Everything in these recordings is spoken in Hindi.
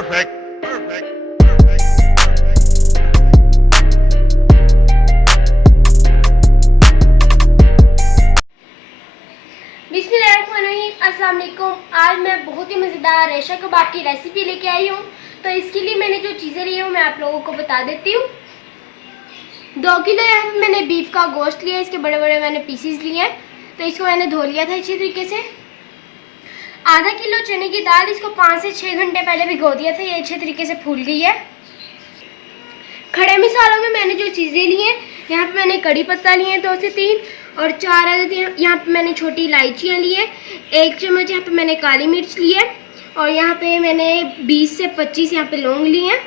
Perfect. Perfect. बिस्मिल्लाहिर्रहमानिर्रहीम। अस्सलाम वालेकुम। आज मैं बहुत ही मज़ेदार रेशा कबाब की रेसिपी लेके आई हूँ। तो इसके लिए मैंने जो चीज़ें ली हूँ मैं आप लोगों को बता देती हूँ। 2 किलो यहाँ पे मैंने बीफ का गोश्त लिया, इसके बड़े बड़े मैंने पीसीज लिए हैं। तो इसको मैंने धो लिया था अच्छी तरीके से। आधा किलो चने की दाल, इसको 5 से 6 घंटे पहले भिगो दिया था, ये अच्छे तरीके से फूल गई है। खड़े मसालों में मैंने जो चीज़ें ली हैं, यहाँ पे मैंने कड़ी पत्ता लिए हैं 2 से 3 और 4 अदद यहाँ पे मैंने छोटी इलायचियाँ ली है। 1 चम्मच यहाँ पे मैंने काली मिर्च ली है और यहाँ पे मैंने 20 से 25 यहाँ पे लौंग लिए हैं।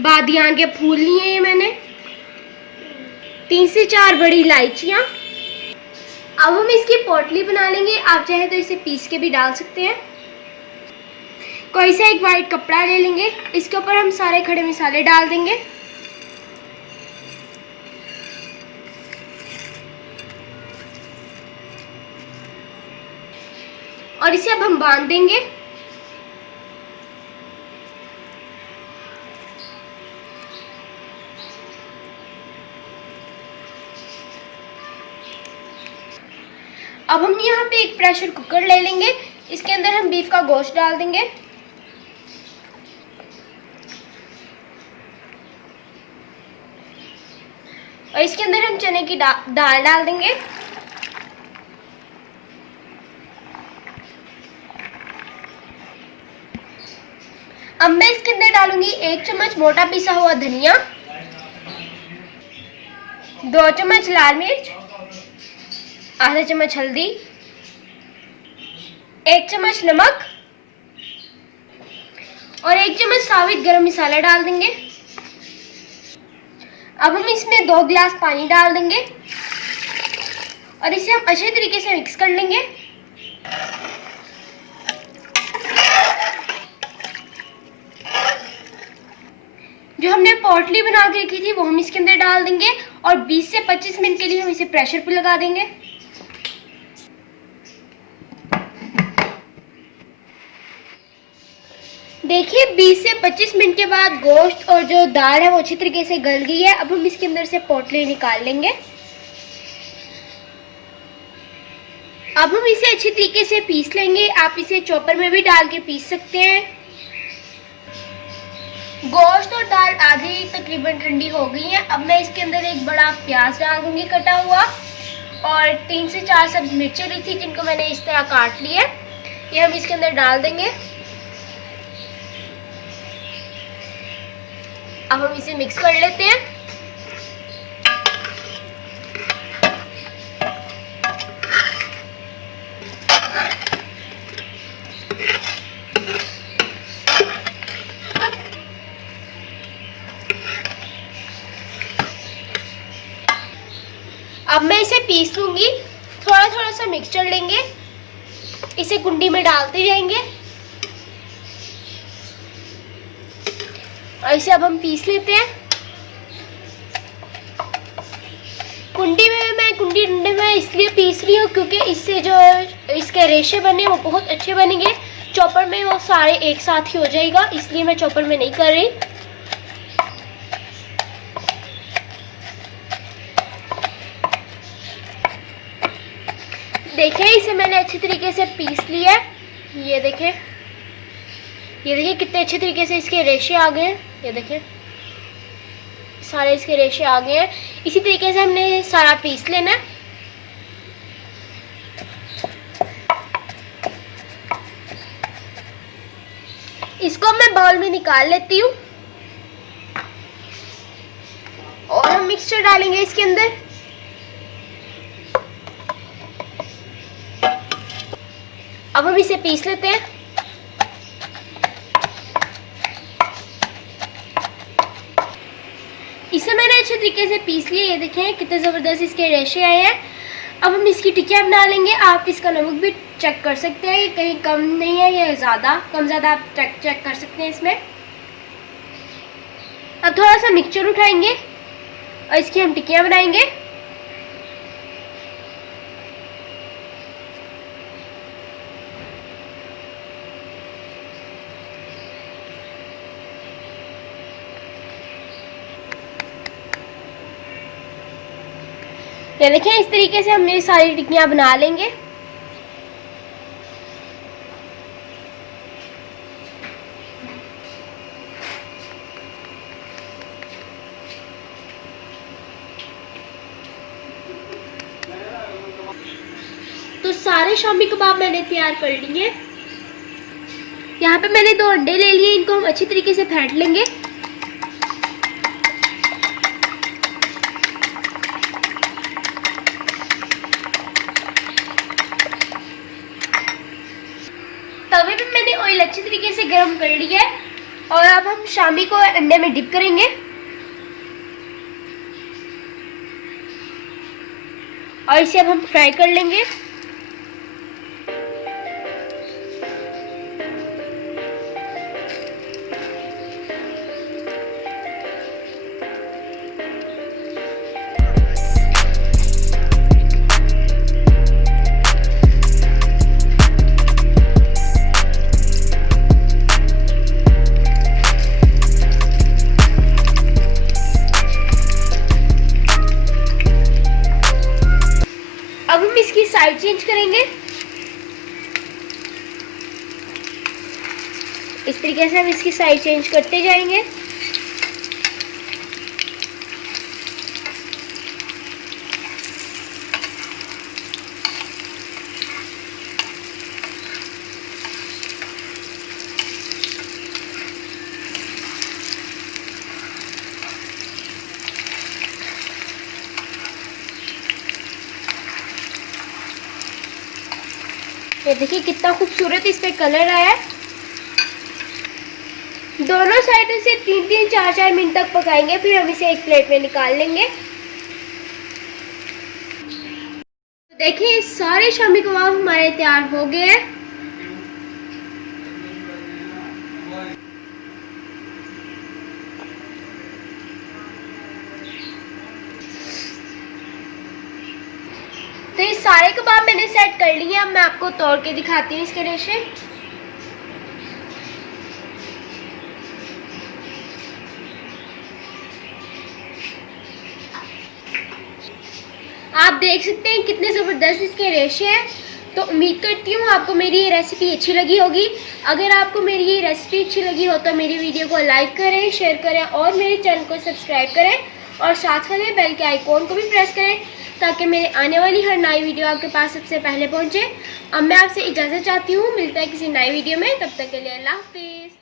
बादियान के फूल लिए हैं ये मैंने। 3 से 4 बड़ी इलायचियाँ। अब हम इसकी पोटली बना लेंगे, आप चाहे तो इसे पीस के भी डाल सकते हैं। कोई सा एक वाइट कपड़ा ले लेंगे, इसके ऊपर हम सारे खड़े मसाले डाल देंगे। और इसे अब हम बांध देंगे। अब हम यहाँ पे एक प्रेशर कुकर ले लेंगे, इसके अंदर हम बीफ का गोश्त डाल देंगे। और इसके अंदर हम चने की दाल डाल देंगे। अब मैं इसके अंदर डालूंगी 1 चम्मच मोटा पिसा हुआ धनिया, 2 चम्मच लाल मिर्च, आधा चम्मच हल्दी, 1 चम्मच नमक और 1 चम्मच साबित गरम मसाला डाल देंगे। अब हम इसमें 2 गिलास पानी डाल देंगे और इसे हम अच्छे तरीके से मिक्स कर लेंगे। जो हमने पोटली बना के रखी थी वो हम इसके अंदर डाल देंगे और 20 से 25 मिनट के लिए हम इसे प्रेशर पर लगा देंगे। देखिए 20 से 25 मिनट के बाद गोश्त और जो दाल है वो अच्छी तरीके से गल गई है। अब हम इसके अंदर से पोटली निकाल लेंगे। अब हम इसे अच्छी तरीके से पीस लेंगे, आप इसे चॉपर में भी डाल के पीस सकते हैं। गोश्त और दाल आधी तकरीबन ठंडी हो गई है। अब मैं इसके अंदर एक बड़ा प्याज डाल दूंगी कटा हुआ और 3 से 4 सब्ज मिर्चें ली थी जिनको मैंने इस तरह काट लिया, ये हम इसके अंदर डाल देंगे। अब हम इसे मिक्स कर लेते हैं। अब मैं इसे पीस लूंगी, थोड़ा थोड़ा सा मिक्सचर लेंगे, इसे कुंडी में डालते जाएंगे और इसे अब हम पीस लेते हैं। कुंडी डंडे में इसलिए पीस रही हूँ क्योंकि इससे जो इसके रेशे बने वो बहुत अच्छे बनेंगे। चॉपर में वो सारे एक साथ ही हो जाएगा, इसलिए मैं चॉपर में नहीं कर रही। देखिए इसे मैंने अच्छी तरीके से पीस लिया है। ये देखिए कितने अच्छे तरीके से इसके रेशे आ गए हैं। ये देखिए सारे इसके रेशे आ गए हैं। इसी तरीके से हमने सारा पीस लेना है। इसको मैं बाउल में निकाल लेती हूँ और हम मिक्सचर डालेंगे इसके अंदर। अब हम इसे पीस लेते हैं। इसे मैंने अच्छे तरीके से पीस लिया, ये देखें कितने ज़बरदस्त इसके रेशे आए हैं। अब हम इसकी टिक्कियाँ बना लेंगे। आप इसका नमक भी चेक कर सकते हैं, ये कहीं कम नहीं है या ज़्यादा, कम ज़्यादा आप चेक कर सकते हैं इसमें। अब थोड़ा सा मिक्सचर उठाएंगे और इसकी हम टिक्कियाँ बनाएंगे। ये देखें, इस तरीके से हम ये सारी टिक्कियाँ बना लेंगे। तो सारे शामी कबाब मैंने तैयार कर लिए। यहाँ पे मैंने 2 अंडे ले लिए, इनको हम अच्छी तरीके से फेंट लेंगे। तवे पे मैंने ऑयल अच्छी तरीके से गर्म कर लिया है और अब हम शामी को अंडे में डिप करेंगे और इसे अब हम फ्राई कर लेंगे। अब हम इसकी साइड चेंज करेंगे। इस तरीके से हम इसकी साइड चेंज करते जाएंगे। ये देखिए कितना खूबसूरत इस पे कलर आया है। दोनों साइडों से 3-3, 4-4 मिनट तक पकाएंगे, फिर हम इसे एक प्लेट में निकाल लेंगे। तो देखिए सारे शामी कबाब हमारे तैयार हो गए हैं। तो ये सारे कबाब मैंने सेट कर लिए। अब मैं आपको तोड़ के दिखाती हूँ इसके रेशे। आप देख सकते हैं कितने ज़बरदस्त इसके रेशे हैं। तो उम्मीद करती हूँ आपको मेरी ये रेसिपी अच्छी लगी होगी। अगर आपको मेरी ये रेसिपी अच्छी लगी हो तो मेरी वीडियो को लाइक करें, शेयर करें और मेरे चैनल को सब्सक्राइब करें और साथ वाले बेल के आइकॉन को भी प्रेस करें ताकि मेरे आने वाली हर नई वीडियो आपके पास सबसे पहले पहुंचे। अब मैं आपसे इजाज़त चाहती हूँ। मिलता है किसी नई वीडियो में, तब तक के लिए अल्लाह हाफिज़।